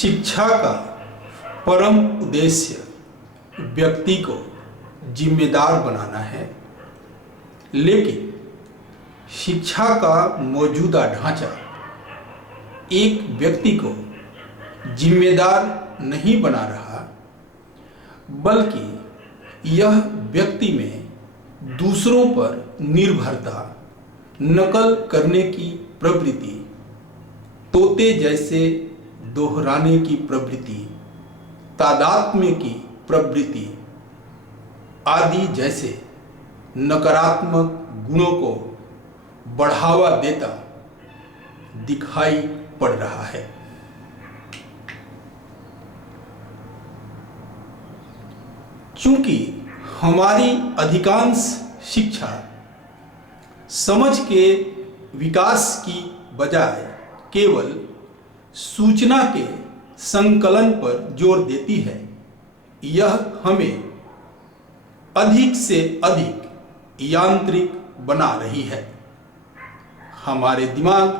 शिक्षा का परम उद्देश्य व्यक्ति को जिम्मेदार बनाना है, लेकिन शिक्षा का मौजूदा ढांचा एक व्यक्ति को जिम्मेदार नहीं बना रहा, बल्कि यह व्यक्ति में दूसरों पर निर्भरता, नकल करने की प्रवृत्ति, तोते जैसे दोहराने की प्रवृत्ति, तादात्म्य की प्रवृत्ति आदि जैसे नकारात्मक गुणों को बढ़ावा देता दिखाई पड़ रहा है। चूंकि हमारी अधिकांश शिक्षा समझ के विकास की बजाय केवल सूचना के संकलन पर जोर देती है, यह हमें अधिक से अधिक यांत्रिक बना रही है। हमारे दिमाग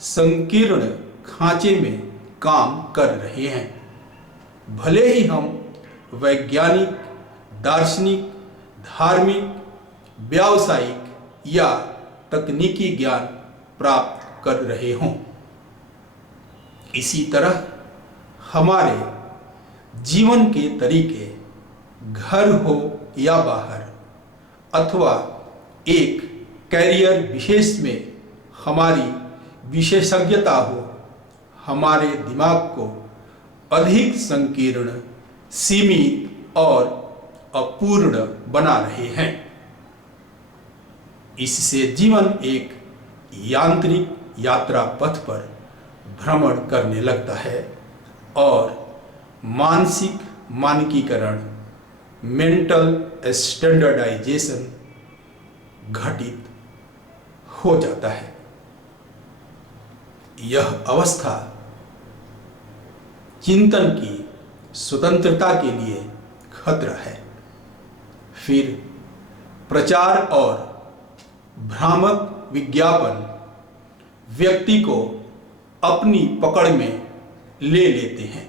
संकीर्ण खांचे में काम कर रहे हैं। भले ही हम वैज्ञानिक, दार्शनिक, धार्मिक, व्यावसायिक या तकनीकी ज्ञान प्राप्त कर रहे हों। इसी तरह हमारे जीवन के तरीके, घर हो या बाहर, अथवा एक कैरियर विशेष में हमारी विशेषज्ञता हो, हमारे दिमाग को अधिक संकीर्ण, सीमित और अपूर्ण बना रहे हैं। इससे जीवन एक यांत्रिक यात्रा पथ पर भ्रमण करने लगता है और मानसिक मानकीकरण, मेंटल स्टैंडर्डाइजेशन घटित हो जाता है। यह अवस्था चिंतन की स्वतंत्रता के लिए खतरा है। फिर प्रचार और भ्रामक विज्ञापन व्यक्ति को अपनी पकड़ में ले लेते हैं।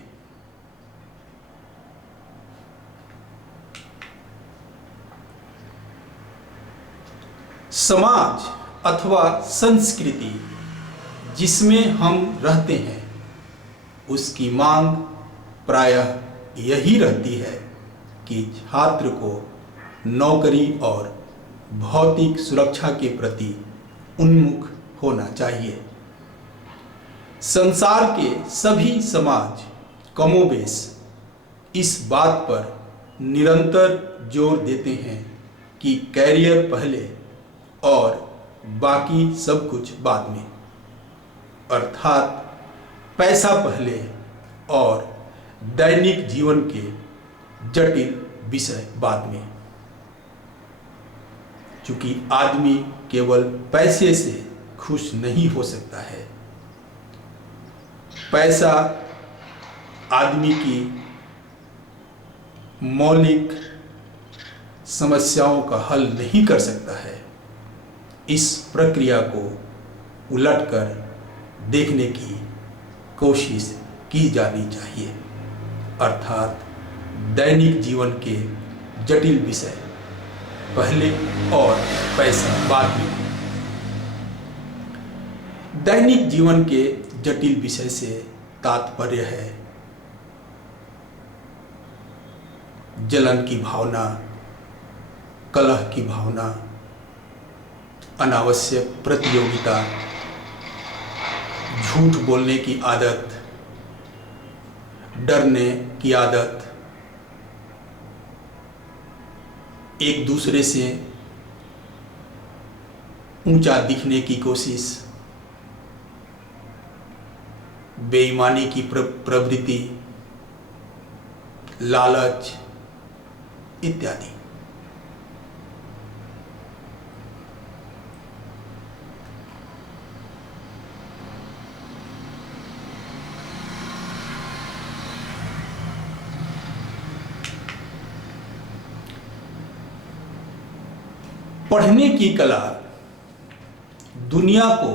समाज अथवा संस्कृति जिसमें हम रहते हैं, उसकी मांग प्रायः यही रहती है कि छात्र को नौकरी और भौतिक सुरक्षा के प्रति उन्मुख होना चाहिए। संसार के सभी समाज कमोबेश इस बात पर निरंतर जोर देते हैं कि कैरियर पहले और बाकी सब कुछ बाद में, अर्थात पैसा पहले और दैनिक जीवन के जटिल विषय बाद में। चूंकि आदमी केवल पैसे से खुश नहीं हो सकता है, पैसा आदमी की मौलिक समस्याओं का हल नहीं कर सकता है। इस प्रक्रिया को उलटकर देखने की कोशिश की जानी चाहिए, अर्थात दैनिक जीवन के जटिल विषय पहले और पैसा बाद में। दैनिक जीवन के जटिल विषय से तात्पर्य है जलन की भावना, कलह की भावना, अनावश्यक प्रतियोगिता, झूठ बोलने की आदत, डरने की आदत, एक दूसरे से ऊंचा दिखने की कोशिश, बेईमानी की प्रवृत्ति, लालच इत्यादि। पढ़ने की कला दुनिया को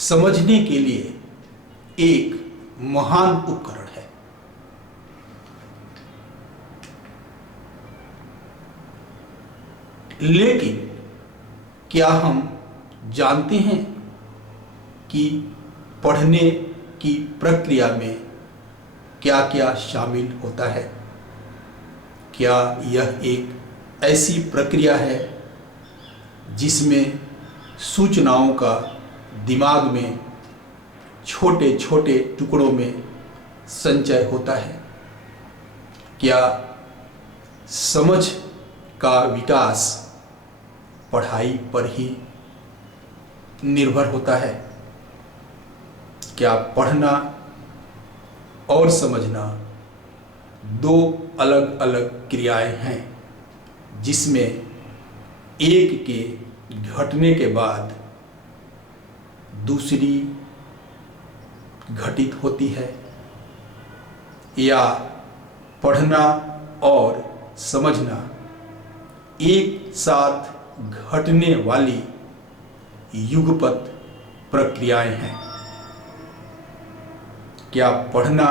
समझने के लिए एक महान उपकरण है। लेकिन क्या हम जानते हैं कि पढ़ने की प्रक्रिया में क्या क्या शामिल होता है? क्या यह एक ऐसी प्रक्रिया है जिसमें सूचनाओं का दिमाग में छोटे छोटे टुकड़ों में संचय होता है? क्या समझ का विकास पढ़ाई पर ही निर्भर होता है? क्या पढ़ना और समझना दो अलग अलग क्रियाएं हैं जिसमें एक के घटने के बाद दूसरी घटित होती है? या पढ़ना और समझना एक साथ घटने वाली युगपत प्रक्रियाएं हैं? क्या पढ़ना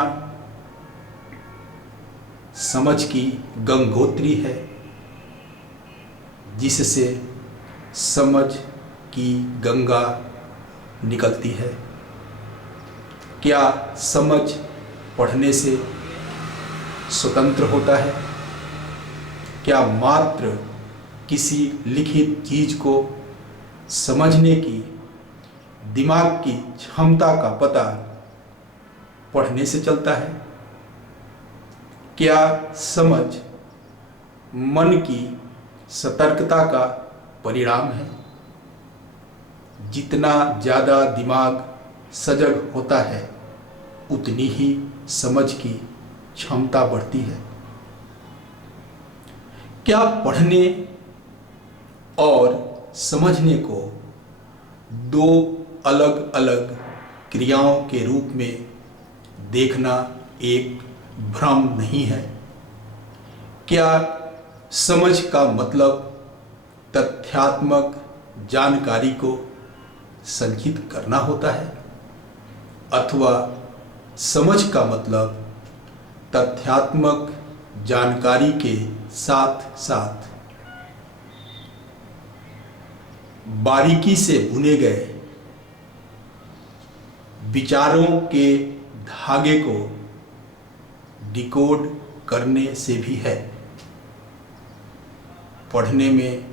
समझ की गंगोत्री है जिससे समझ की गंगा निकलती है? क्या समझ पढ़ने से स्वतंत्र होता है? क्या मात्र किसी लिखित चीज को समझने की दिमाग की क्षमता का पता पढ़ने से चलता है? क्या समझ मन की सतर्कता का परिणाम है? जितना ज़्यादा दिमाग सजग होता है उतनी ही समझ की क्षमता बढ़ती है। क्या पढ़ने और समझने को दो अलग अलग क्रियाओं के रूप में देखना एक भ्रम नहीं है? क्या समझ का मतलब तथ्यात्मक जानकारी को संचित करना होता है, अथवा समझ का मतलब तथ्यात्मक जानकारी के साथ साथ बारीकी से बुने गए विचारों के धागे को डिकोड करने से भी है? पढ़ने में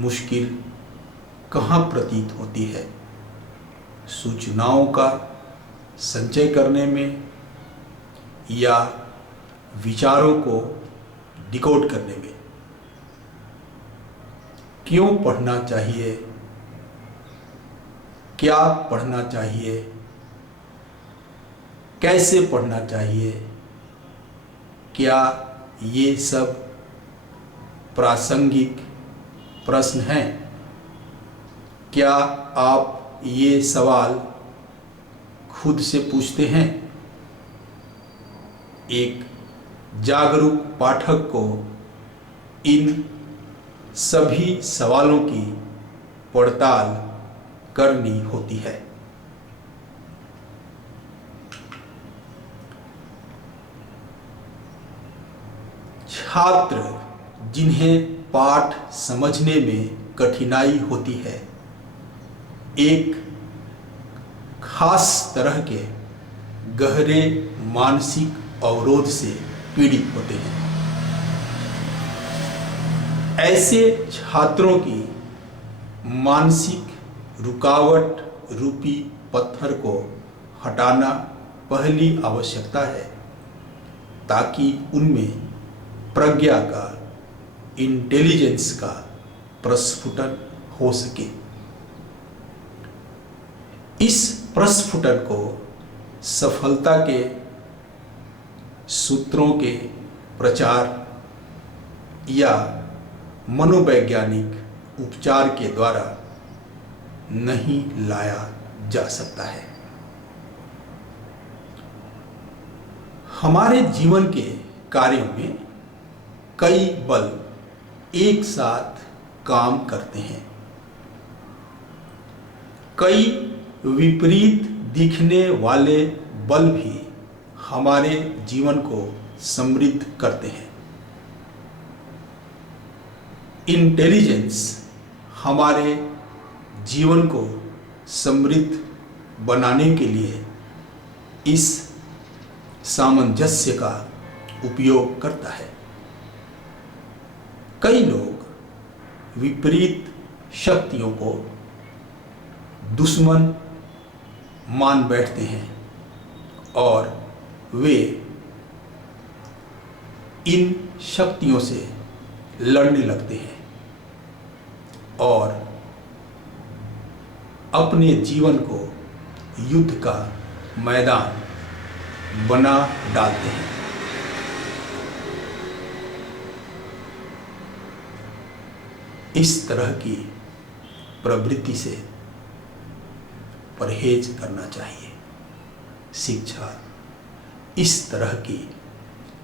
मुश्किल कहाँ प्रतीत होती है? सूचनाओं का संचय करने में या विचारों को डिकोड करने में? क्यों पढ़ना चाहिए? क्या पढ़ना चाहिए? कैसे पढ़ना चाहिए? क्या ये सब प्रासंगिक प्रश्न हैं? क्या आप ये सवाल खुद से पूछते हैं? एक जागरूक पाठक को इन सभी सवालों की पड़ताल करनी होती है। छात्र जिन्हें पाठ समझने में कठिनाई होती है एक खास तरह के गहरे मानसिक अवरोध से पीड़ित होते हैं। ऐसे छात्रों की मानसिक रुकावट रूपी पत्थर को हटाना पहली आवश्यकता है ताकि उनमें प्रज्ञा का, इंटेलिजेंस का प्रस्फुटन हो सके। इस प्रस्फुटन को सफलता के सूत्रों के प्रचार या मनोवैज्ञानिक उपचार के द्वारा नहीं लाया जा सकता है। हमारे जीवन के कार्यों में कई बल एक साथ काम करते हैं। कई विपरीत दिखने वाले बल भी हमारे जीवन को समृद्ध करते हैं। इंटेलिजेंस हमारे जीवन को समृद्ध बनाने के लिए इस सामंजस्य का उपयोग करता है। कई लोग विपरीत शक्तियों को दुश्मन मान बैठते हैं और वे इन शक्तियों से लड़ने लगते हैं और अपने जीवन को युद्ध का मैदान बना डालते हैं। इस तरह की प्रवृत्ति से परहेज करना चाहिए। शिक्षा इस तरह की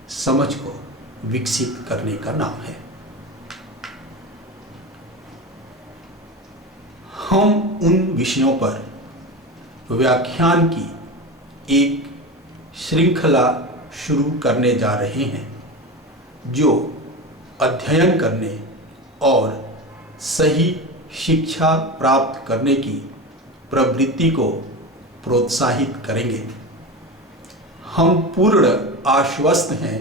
समझ को विकसित करने का नाम है। हम उन विषयों पर व्याख्यान की एक श्रृंखला शुरू करने जा रहे हैं जो अध्ययन करने और सही शिक्षा प्राप्त करने की प्रवृत्ति को प्रोत्साहित करेंगे। हम पूर्ण आश्वस्त हैं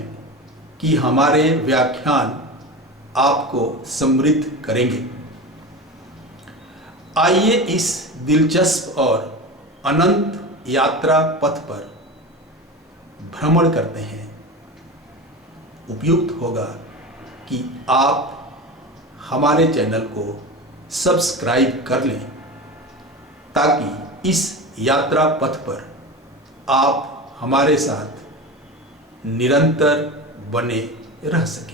कि हमारे व्याख्यान आपको समृद्ध करेंगे। आइए इस दिलचस्प और अनंत यात्रा पथ पर भ्रमण करते हैं। उपयुक्त होगा कि आप हमारे चैनल को सब्सक्राइब कर लें ताकि इस यात्रा पथ पर आप हमारे साथ निरंतर बने रह सकें।